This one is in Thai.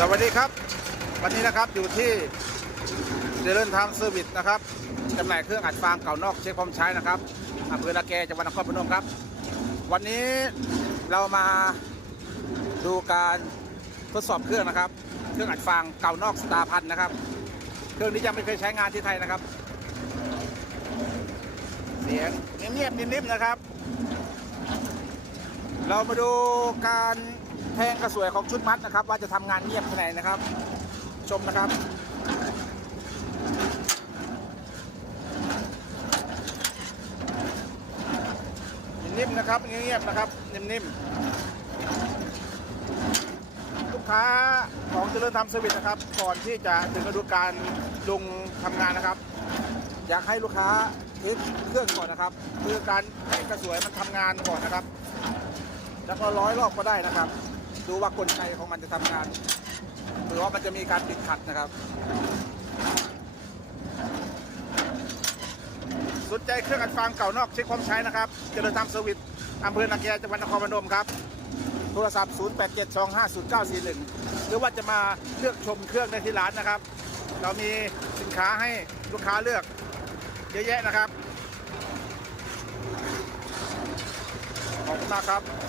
สวัสดีครับ วันนี้นะครับอยู่ที่เจริญทางเซอร์วิสนะครับจำหน่ายเครื่องอัดฟางเก่านอกเช็คความใช้นะครับอำเภอนาแกจังหวัดนครพนมครับ วันนี้เรามาดูการทดสอบเครื่องนะครับ เครื่องอัดฟางเก่านอกสตาร์พันนะครับ เครื่องนี้ยังไม่เคยใช้งานที่ไทยนะครับ เสียงเงียบๆนิ่มๆนะครับ เรามาดูการ แทงกระสวยของชุดมัดนะครับ ว่าจะทำงานเงียบแค่ไหนนะครับ ชมนะครับนิ่มๆนะครับเงียบๆนะครับ นิ่มๆลูกค้าของเจริญธรรมเซอร์วิสนะครับ ก่อนที่จะถึงฤดูการลงทำงานนะครับ อยากให้ลูกค้าเทสเครื่องก่อนนะครับคือการให้กระสวยมันทำงานก่อนนะครับ แล้วก็ร้อยรอบก็ได้นะครับ ดูว่ากลไกของมันจะทำงาน หรือว่ามันจะมีการติดขัดนะครับ สนใจเครื่องอัดฟางเก่านอกเช็คความใช้นะครับ เจริญธรรมเซอร์วิสอำเภอนาเกียจังหวัดนครพนมครับ โทรศัพท์ 0872509941 หรือว่าจะมาเลือกชมเครื่องในที่ร้านนะครับ เรามีสินค้าให้ลูกค้าเลือกเยอะแยะนะครับ ขอบคุณมากครับ